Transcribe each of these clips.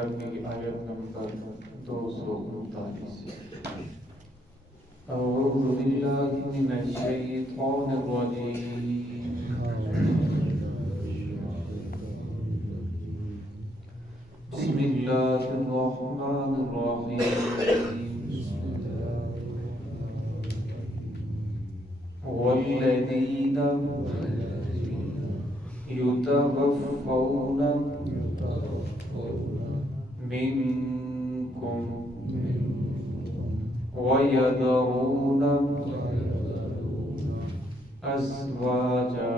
بقرہ کی آیت نمبر 239۔ اعوذ باللہ من الشیطان الرجیم۔ بسم اللہ الرحمن الرحیم۔ والذین یتوفون منکم وَيَذَرُونَ أَزْوَاجًا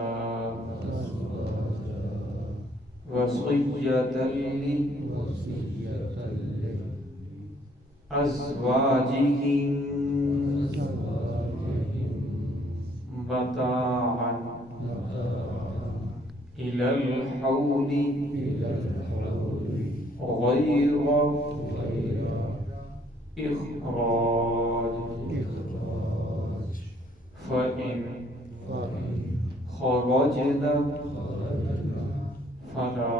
وَصِيَّةً لِأَزْوَاجِهِم مَتَاعًا إِلَى الْحَوْلِ غَيْرَ إخراج فإن خرجنا فلا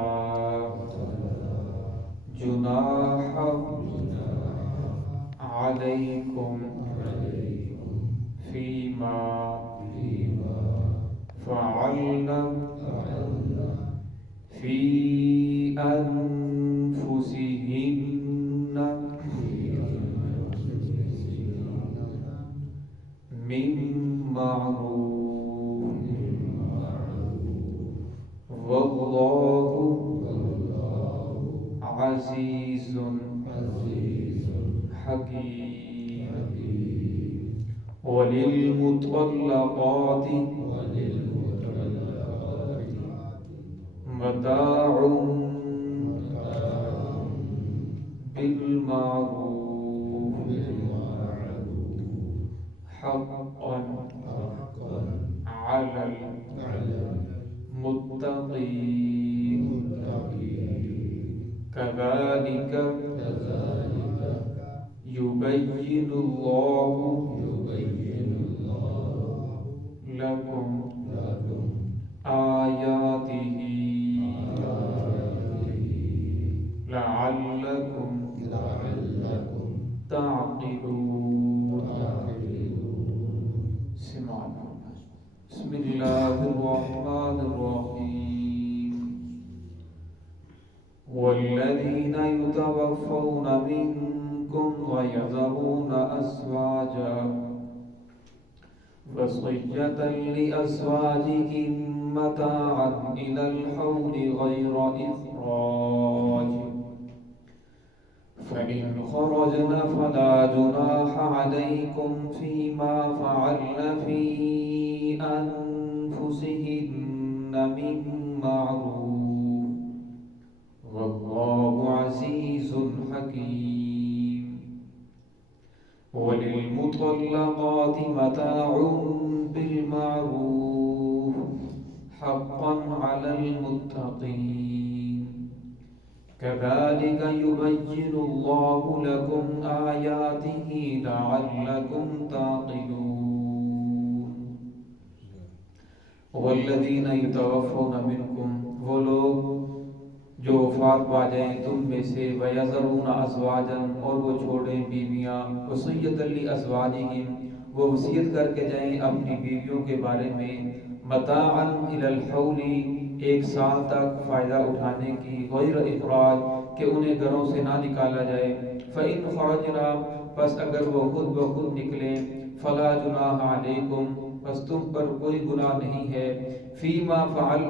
جناح عليكم فيما فعلنا في أنفسهن من معروف والله عزيز حكيم۔ وللمطلقات متاع بالمعروف حقا على المتقين۔ كذلك يبين الله لكم آياته لعلكم تعقلون۔ بسم اللہ الرحمن الرحیم۔ والذین یتوفون منکم ویذرون ازواجا وصیة لأزواجهم متاعا إلى الحول غير إخراج فإن خرجن فلا جناح عليكم فيما فعلن في أنفسهن من معروف والله عزيز حكيم۔ وللمطلقات متاع بالمعروف حقا على المتقين۔ كذلك يبين الله لكم آياته لعلكم تعقلون۔ والذین یتوفون منکم، وہ لوگ جو وفات پا جائیں تم میں سے، وَيَذَرُونَ أَزْوَاجًا، اور وہ چھوڑیں بیویاں، وَصِيَّةً لِأَزْوَاجِهِمْ، وہ وصیت کر کے جائیں اپنی بیویوں کے بارے میں، مَتَاعًا إِلَى الْحَوْلِ، ایک سال تک فائدہ اٹھانے کی، غیر اخراج، کہ انہیں گھروں سے نہ نکالا جائے، فَإِنْ خَرَجْنَا، پس اگر وہ خود بخود نکلیں، فَلَا جُنَاحَ عَلَيْكُمْ، پس تم پر کوئی گناہ نہیں ہے، فیما فعل،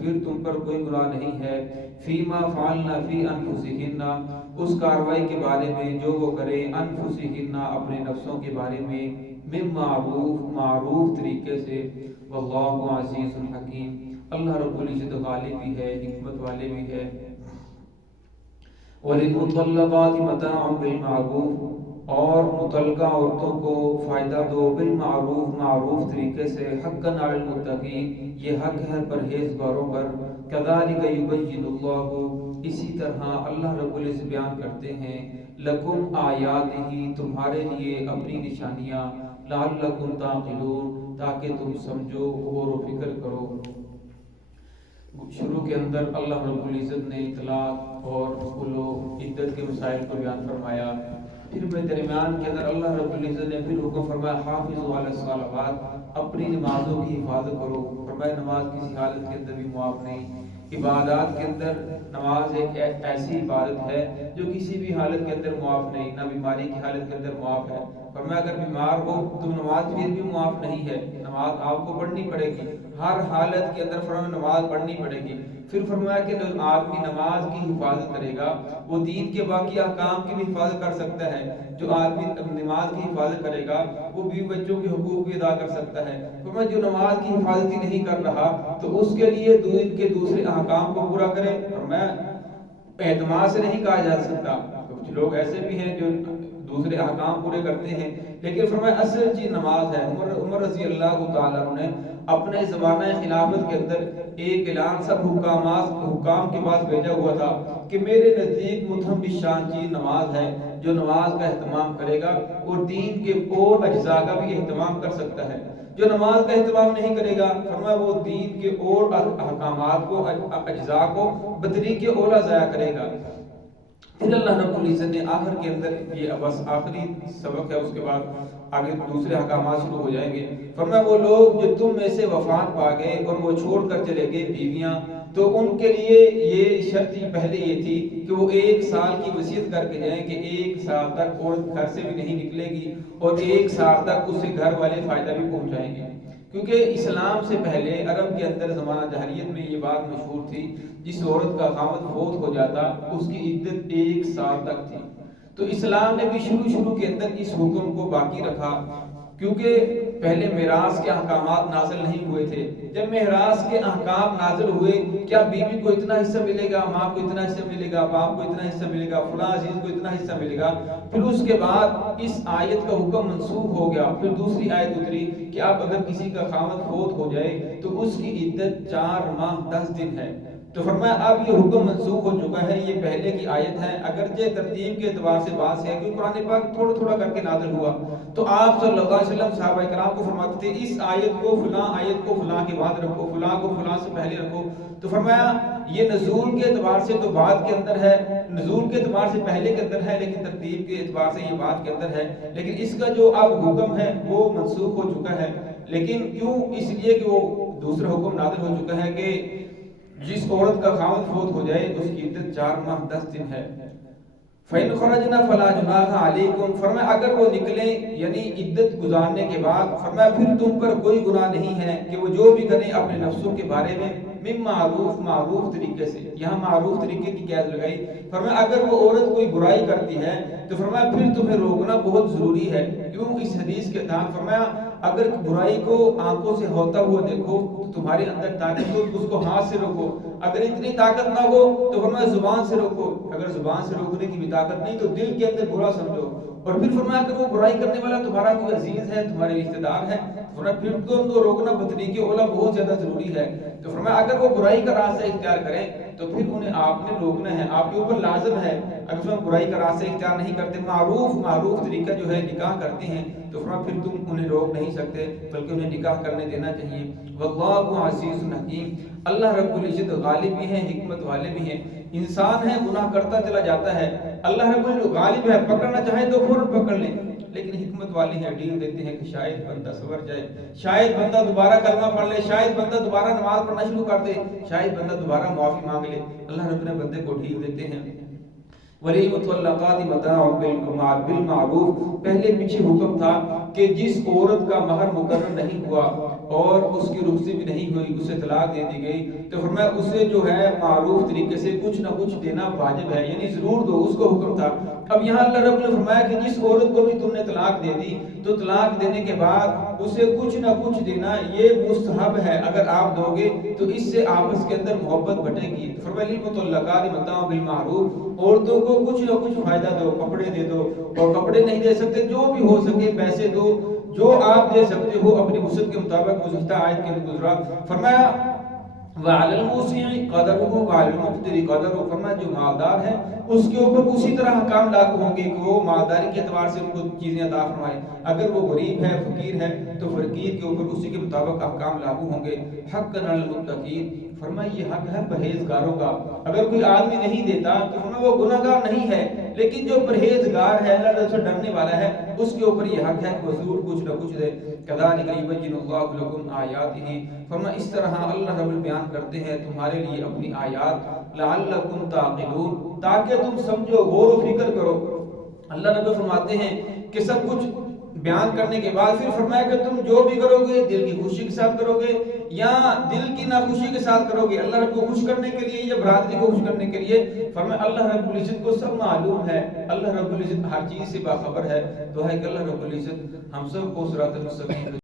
پھر تم پر کوئی گناہ نہیں ہے، فیما فعلنا فی انفسہن، اس کاروائی کے بارے میں جو وہ کرے، انفسہن، اپنے نفسوں کے بارے میں، من معروف، معروف طریقے سے، واللہ عزیز حکیم، اللہ رب العزت غالب بھی ہے، حکمت والے بھی ہے۔ وَلِلْمُطَلَّقَاتِ مَتَاعٌ بِالْمَعْرُوفِ، اور مطلقہ عورتوں کو فائدہ دو، بالمعروف، معروف طریقے سے، حقاً علی المتقین، یہ حق ہے پرہیزگاروں پر۔ کذالک یبین اللہ، اسی طرح اللہ رب العزت بیان کرتے ہیں، لکم آیاتہ، تمہارے لیے اپنی نشانیاں، لعلکم تعقلون، تاکہ تم سمجھو، غور و فکر کرو۔ شروع کے اندر اللہ رب العزت نے طلاق اور عدت کے مسائل کو بیان فرمایا، پھر درمیان کے اندر اللہ رب العزت نے پھر حکم فرمایا حافظوا علی الصلوات، اپنی نمازوں کی حفاظت کرو۔ فرمایا نماز کسی حالت کے اندر بھی معاف نہیں۔ عبادات کے اندر نماز ایک ایسی عبادت ہے جو کسی بھی حالت کے اندر معاف نہیں، نہ بیماری کی حالت کے اندر معاف ہے۔ فرمایا اگر بیمار ہو تو نماز پھر بھی معاف نہیں ہے، نماز آپ کو پڑھنی پڑے گی ہر حالت کے اندر۔ فرمایا نماز پڑھنی پڑے گی۔ پھر فرمایا کہ جو آدمی نماز کی حفاظت کرے گا وہ دین کے باقی احکام کی بھی حفاظت کر سکتا ہے۔ جو آدمی نماز کی حفاظت کرے گا وہ بیوی بچوں کے حقوق بھی ادا کر سکتا ہے۔ فرمایا جو نماز کی حفاظت ہی نہیں کر رہا تو اس کے لیے دین کے دوسرے احکام کو پورا کرے۔ فرمایا اعتماد سے نہیں کہا جا سکتا، کچھ لوگ ایسے بھی ہیں جو دوسرے احکام پورے کرتے ہیں، لیکن فرمایا اصل چیز نماز ہے۔ عمر رضی اللہ تعالیٰ عنہ نے اپنے زمانہ خلافت کے اندر ایک اعلان سب حکام کے پاس بھیجا ہوا تھا کہ میرے نزدیک متہم بالشان چیز نماز ہے، جو نماز کا اہتمام کرے گا اور دین کے اور اجزاء کا بھی اہتمام کر سکتا ہے۔ جو نماز کا اہتمام نہیں کرے گا فرمایا وہ دین کے اور احکامات کو اجزاء کو بطریق اولا ضائع کرے گا۔ پھر اللہ رب العزت نے آخر کے اندر، یہ بس آخری سبق ہے، اس کے بعد آگے دوسرے احکامات شروع ہو جائیں گے۔ فرمایا وہ لوگ جو تم میں سے وفات پا گئے اور وہ چھوڑ کر چلے گئے بیویاں، تو ان کے لیے یہ شرط پہلے یہ تھی کہ وہ 1 سال کی وصیت کر کے جائیں کہ 1 سال تک عورت گھر سے بھی نہیں نکلے گی اور 1 سال تک اسے گھر والے فائدہ بھی پہنچائیں گے۔ کیونکہ اسلام سے پہلے عرب کے اندر زمانہ جاہلیت میں یہ بات مشہور تھی، جس عورت کا خاوند فوت ہو جاتا اس کی عدت 1 سال تک تھی۔ تو اسلام نے بھی شروع کے اندر اس حکم کو باقی رکھا، کیونکہ پہلے میراث کے احکامات نازل نہیں ہوئے تھے۔ جب میراث کے احکام نازل ہوئے، کیا بیوی کو اتنا حصہ ملے گا، ماں کو اتنا حصہ ملے گا، باپ کو اتنا حصہ ملے گا، فلاں عزیز کو اتنا حصہ ملے گا، پھر اس کے بعد اس آیت کا حکم منسوخ ہو گیا۔ پھر دوسری آیت اتری کہ اب اگر کسی کا خاوند فوت ہو جائے تو اس کی عدت 4 ماہ 10 دن ہے۔ تو فرمایا اب یہ حکم منسوخ ہو چکا ہے، یہ پہلے کی آیت ہے، اگرچہ ترتیب کے اعتبار سے بات ہے کیونکہ قرآن پاک تھوڑا تھوڑا کر کے نازل ہوا، تو آپ صلی اللہ علیہ وسلم صحابہ کرام کو فرماتے تھے اس آیت کو فلاں آیت کو فلاں کے بعد رکھو، فلاں کو فلاں سے پہلے رکھو۔ تو فرمایا یہ نزول کے اعتبار سے تو بعد کے اندر ہے، نزول کے اعتبار سے پہلے کے اندر ہے، لیکن ترتیب کے اعتبار سے یہ بعد کے اندر ہے، لیکن اس کا جو اب حکم ہے وہ منسوخ ہو چکا ہے۔ لیکن کیوں؟ اس لیے کہ وہ دوسرا حکم نازل ہو چکا ہے کہ جس عورت کا خاوند فوت ہو جائے اس کی عدت 4 ماہ 10 دن ہے۔ فَإِنْ خَرَجْنَا فَلَا جُنَاحَ عَلَيْكُمْ، فرمایا اگر وہ نکلیں یعنی عدت گزارنے کے بعد، فرمایا پھر تم پر کوئی گناہ نہیں ہے کہ وہ جو بھی کریں اپنے نفسوں کے بارے میں من معروف طریقے سے۔ یہاں معروف طریقے کی قید لگائی۔ فرمایا اگر وہ عورت کوئی برائی کرتی ہے تو فرمایا پھر تمہیں روکنا بہت ضروری ہے۔ کیوں؟ اس حدیث کے تحت فرمایا اگر برائی کو آنکھوں سے ہوتا ہوا دیکھو تو تمہارے اندر طاقت ہو تو اس کو ہاتھ سے روکو، اگر اتنی طاقت نہ ہو تو فرمایا زبان سے روکو، اگر زبان سے روکنے کی بھی طاقت نہیں تو دل کے اندر برا سمجھو، اور پھر فرمایا اگر وہ برائی کرنے والا تمہارا کوئی عزیز ہے، تمہارے رشتہ دار ہے، فرمایا پھر تو ان کو روکنا بطریق اولا بہت زیادہ ضروری ہے۔ تو فرمایا اگر وہ برائی کا راستہ اختیار کریں تو پھر انہیں آپ نے روکنا ہے، آپ کے اوپر لازم ہے۔ اگر وہ برائی کا راستہ اختیار نہیں کرتے، معروف طریقہ جو ہے نکاح کرتے ہیں، تو فرمایا پھر تم انہیں روک نہیں سکتے بلکہ انہیں نکاح کرنے دینا چاہیے۔ واللہ عزیز حکیم، اللہ رب العزت غالب بھی ہیں، حکمت والے بھی ہیں۔ انسان ہے گناہ کرتا چلا جاتا ہے، اللہ رب العزت غالب ہے، پکڑنا چاہے تو فوراً پکڑ لیں، لیکن حکمت والے ہیں، ڈیل دیتے ہیں کہ شاید بندہ سنور جائے، شاید بندہ دوبارہ کلمہ پڑھ لے، شاید بندہ دوبارہ نماز پڑھنا شروع کر دے، شاید بندہ دوبارہ معافی مانگ لے۔ اللہ رب العزت بندے کو ڈیل دیتے ہیں۔ وَلِلْمُطَلَّقَاتِ مَتَاعٌ بِالْمَعْرُوفِ، پہلے پیچھے حکم تھا کہ جس عورت کا مہر مقرر نہیں ہوا اور اس کی رخصتی بھی نہیں ہوئی، اسے طلاق دے دی گئی، تو فرمایا اسے جو ہے معروف طریقے سے کچھ نہ کچھ دینا واجب ہے، یعنی ضرور دو، اس کو حکم تھا۔ اب یہاں اللہ رب نے فرمایا کہ جس عورت کو بھی تم نے طلاق دے دی تو طلاق دینے کے بعد اسے کچھ نہ کچھ دینا یہ مستحب ہے، اگر آپ دو گے تو اس سے آپس کے اندر محبت بٹے گی۔ فرمایا للمطلقات متاع بالمعروف، عورتوں کو کچھ نہ کچھ فائدہ دو، کپڑے دے دو، اور کپڑے نہیں دے سکتے جو بھی ہو سکے پیسے دو، جو آپ دے سکتے ہو اپنی وسعت کے مطابق۔ گزشتہ آیت کے گزرا فرمایا وَعَلَى الْمُوسِعِ قَدَرُهُ وَعَلَى الْمُقْتِرِ قَدَرُهُ، فرمایا جو مالدار ہے اس کے اوپر اسی طرح احکام لاگو ہوں گے کہ وہ مالداری کے اعتبار سے ان کو چیزیں عطا فرمائے، اگر وہ غریب ہے فقیر ہے تو فقیر کے اوپر اسی کے مطابق احکام لاگو ہوں گے۔ حقاً علی المتقین، فرمایا یہ حق ہے پرہیزگاروں کا. اگر کوئی آدمی نہیں دیتا تو فرمایا وہ گناہگار نہیں ہے، لیکن جو پرہیزگار ہے، اللہ سے ڈرنے والا ہے، اس کے اوپر یہ حق ہے کہ وہ ضرور کچھ نہ کچھ دے. کذالک یبین اللہ لکم آیاتہ، فرمایا اس طرح اللہ رب بیان کرتے ہیں تمہارے لیے اپنی آیات، لعلکم تعقلون، تاکہ تم سمجھو، غور و فکر کرو. اللہ رب فرماتے ہیں کہ سب کچھ بیان کرنے کے بعد پھر فرمایا کہ تم جو بھی کرو گے دل کی خوشی کے ساتھ کرو گے یا دل کی ناخوشی کے ساتھ کرو گے، اللہ رب کو خوش کرنے کے لیے یا برادری کو خوش کرنے کے لیے، فرمایا اللہ رب العزت کو سب معلوم ہے، اللہ رب العزت ہر چیز سے باخبر ہے. تو ہے کہ اللہ رب العزت ہم سب کو صراط المستقیم